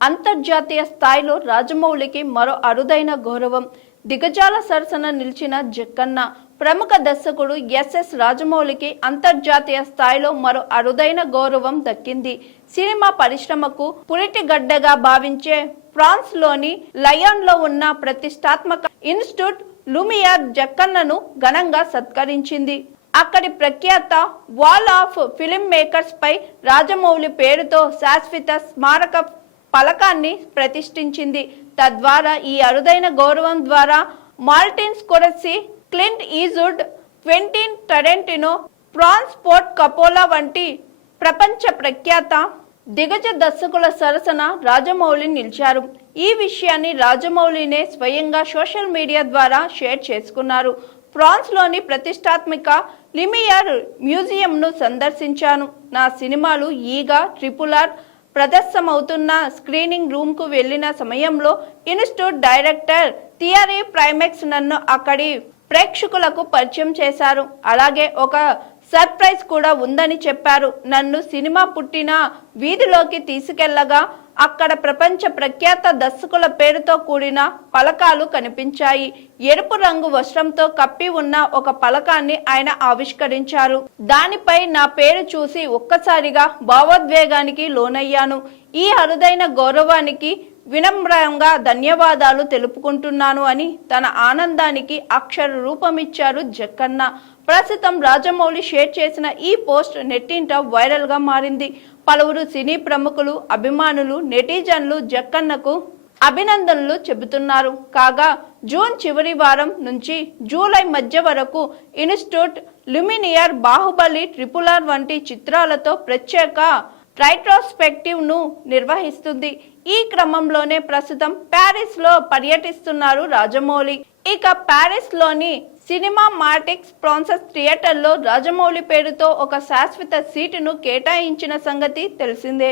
అంతర్జాతీయ స్థాయిలో రాజమౌళికి మరో అరుదైన గౌరవం. దిగజాల సరసన నిలిచిన జక్కన్న. ప్రముఖ దర్శకుడు ఎస్ఎస్ రాజమౌళికి అంతర్జాతీయ స్థాయిలో మరో అరుదైన గౌరవం దక్కింది. సినిమా పరిశ్రమకు పురిటిగడ్డగా భావించే ఫ్రాన్స్ లోని లయాన్ లో ఉన్న ప్రతిష్టాత్మక ఇన్స్టిట్యూట్ లూమియర్ జక్కన్నను ఘనంగా సత్కరించింది. అక్కడి ప్రఖ్యాత వాల్ ఆఫ్ ఫిల్మ్ మేకర్స్ పై రాజమౌళి పేరుతో శాశ్వత స్మారక పలకాన్ని ప్రతిష్ఠించింది. తద్వారా ఈ అరుదైన గౌరవం ద్వారా Martin Scorsese, Clint Eastwood, Quentin Tarantino, Francis Ford Coppola వంటి ప్రపంచ ప్రఖ్యాత దిగ్గజ దర్శకుల సరసన రాజమౌళి నిలిచారు. ఈ విషయాన్ని రాజమౌళినే స్వయంగా సోషల్ మీడియా ద్వారా షేర్ చేసుకున్నారు. ఫ్రాన్స్ లోని ప్రతిష్టాత్మక లిమియర్ మ్యూజియంను సందర్శించాను. నా సినిమాలు ఈగా ట్రిపుల్ ఆర్ ప్రదర్శనమవుతున్న స్క్రీనింగ్ రూమ్ కు వెళ్లిన సమయంలో ఇన్స్టిట్యూట్ డైరెక్టర్ థియరీ ప్రైమెక్స్ నన్ను అక్కడి ప్రేక్షకులకు పరిచయం చేశారు. అలాగే ఒక సర్ప్రైజ్ కూడా ఉందని చెప్పారు. నన్ను సినిమా పుట్టిన వీధిలోకి తీసుకెళ్లగా అక్కడ ప్రపంచ ప్రఖ్యాత దర్శకుల పేరుతో కూడిన పలకాలు కనిపించాయి. ఎరుపు రంగు వస్త్రంతో కప్పి ఉన్న ఒక పలకాన్ని ఆయన ఆవిష్కరించారు. దానిపై నా పేరు చూసి ఒక్కసారిగా భావోద్వేగానికి లోనయ్యాను. ఈ అరుదైన గౌరవానికి వినమ్రంగా ధన్యవాదాలు తెలుపుకుంటున్నాను అని తన ఆనందానికి అక్షర రూపమిచ్చారు జక్కన్న. ప్రస్తుతం రాజమౌళి షేర్ చేసిన ఈ పోస్ట్ నెట్టింట వైరల్ గా మారింది. పలువురు సినీ ప్రముఖులు, అభిమానులు, నెటిజన్లు జక్కన్నకు అభినందనలు చెబుతున్నారు. కాగా జూన్ చివరి వారం నుంచి జూలై మధ్య వరకు institute Lumiere Baahubali, triple R వంటి చిత్రాలతో ప్రత్యేక రెట్రోస్పెక్టివ్ ను నిర్వహిస్తుంది. ఈ క్రమంలోనే ప్రస్తుతం ప్యారిస్ లో పర్యటిస్తున్నారు రాజమౌళి. ఇక ప్యారిస్ లోని సినిమా మాటిక్స్ ఫ్రాన్సెస్ థియేటర్ లో రాజమౌళి పేరుతో ఒక శాశ్వత సీటును కేటాయించిన సంగతి తెలిసిందే.